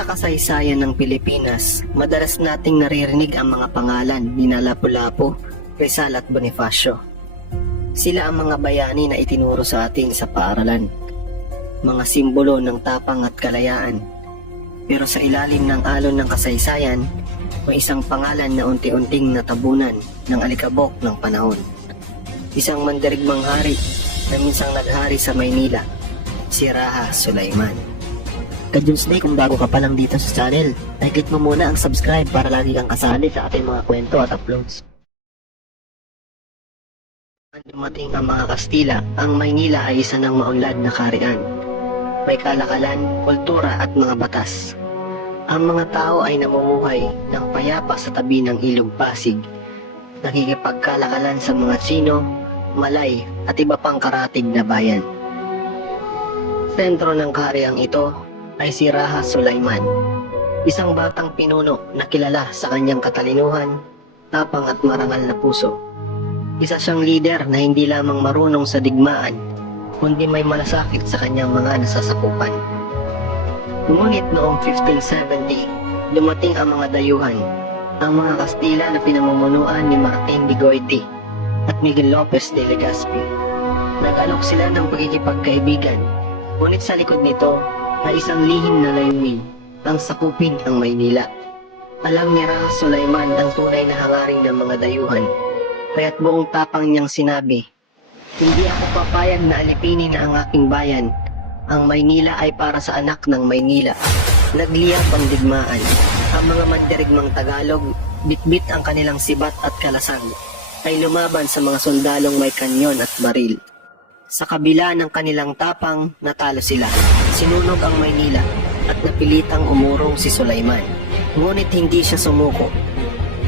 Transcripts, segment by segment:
Sa kasaysayan ng Pilipinas, madalas nating naririnig ang mga pangalan ni Lapu-Lapu, Rizal at Bonifacio. Sila ang mga bayani na itinuro sa atin sa paaralan, mga simbolo ng tapang at kalayaan. Pero sa ilalim ng alon ng kasaysayan, may isang pangalan na unti-unting natabunan ng alikabok ng panahon. Isang mandirigmang hari na minsang naghari sa Maynila, si Raha Sulaiman. Ka-Junes Day, kung bago ka pa lang dito sa channel, i-click mo muna ang subscribe para lagi kang kasali sa ating mga kwento at uploads. Dumating ang mga Kastila, ang Maynila ay isa ng maunlad na kaharian. May kalakalan, kultura at mga batas. Ang mga tao ay namumuhay ng payapa sa tabi ng ilog Pasig, nakikipagkalakalan sa mga Tsino, Malay at iba pang karatig na bayan. Sentro ng kahariang ito ay si Raha Sulaiman, isang batang pinuno na kilala sa kanyang katalinuhan, tapang at marangal na puso. Isa siyang leader na hindi lamang marunong sa digmaan, kundi may malasakit sa kanyang mga nasasakupan. Ngunit noong 1570, dumating ang mga dayuhan, ang mga Kastila na pinamumunuan ni Martin de Goiti at Miguel Lopez de Legazpi. Nag-alok sila ng pagkikipagkaibigan, ngunit sa likod nito ay isang lihim na layunin, ang sakupin ang Maynila. Alam ni Raha Sulaiman ang tunay na hangarin ng mga dayuhan, kaya't buong tapang niyang sinabi, "Hindi ako papayag na alipinin na ang aking bayan. Ang Maynila ay para sa anak ng Maynila." Nagliyab ang digmaan. Ang mga mandirigmang Tagalog, bitbit ang kanilang sibat at kalasan, ay lumaban sa mga sundalong may kanyon at baril. Sa kabila ng kanilang tapang, natalo sila. Sinunog ang Maynila at napilitang umurong si Sulaiman. Ngunit hindi siya sumuko.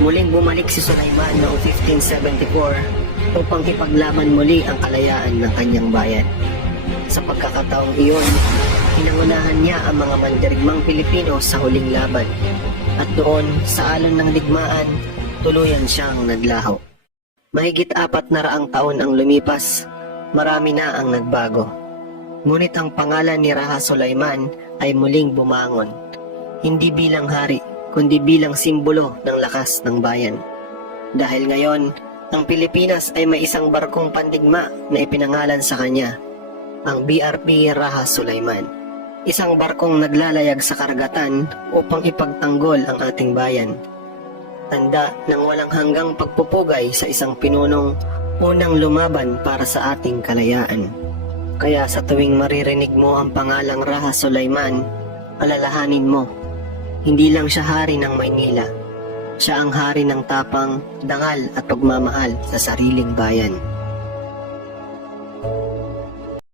Muling bumalik si Sulaiman noong 1574 upang ipaglaban muli ang kalayaan ng kanyang bayan. Sa pagkakataong iyon, pinangunahan niya ang mga mandirigmang Pilipino sa huling laban. At doon, sa alon ng digmaan, tuluyan siyang naglaho. Mahigit 400 taon ang lumipas, marami na ang nagbago. Ngunit ang pangalan ni Raha Sulaiman ay muling bumangon, hindi bilang hari, kundi bilang simbolo ng lakas ng bayan. Dahil ngayon, ang Pilipinas ay may isang barkong pandigma na ipinangalan sa kanya, ang BRP Raha Sulaiman. Isang barkong naglalayag sa karagatan upang ipagtanggol ang ating bayan. Tanda ng walang hanggang pagpupugay sa isang pinunong unang lumaban para sa ating kalayaan. Kaya sa tuwing maririnig mo ang pangalang Raha Sulaiman, alalahanin mo, hindi lang siya hari ng Maynila. Siya ang hari ng tapang, dangal at pagmamahal sa sariling bayan.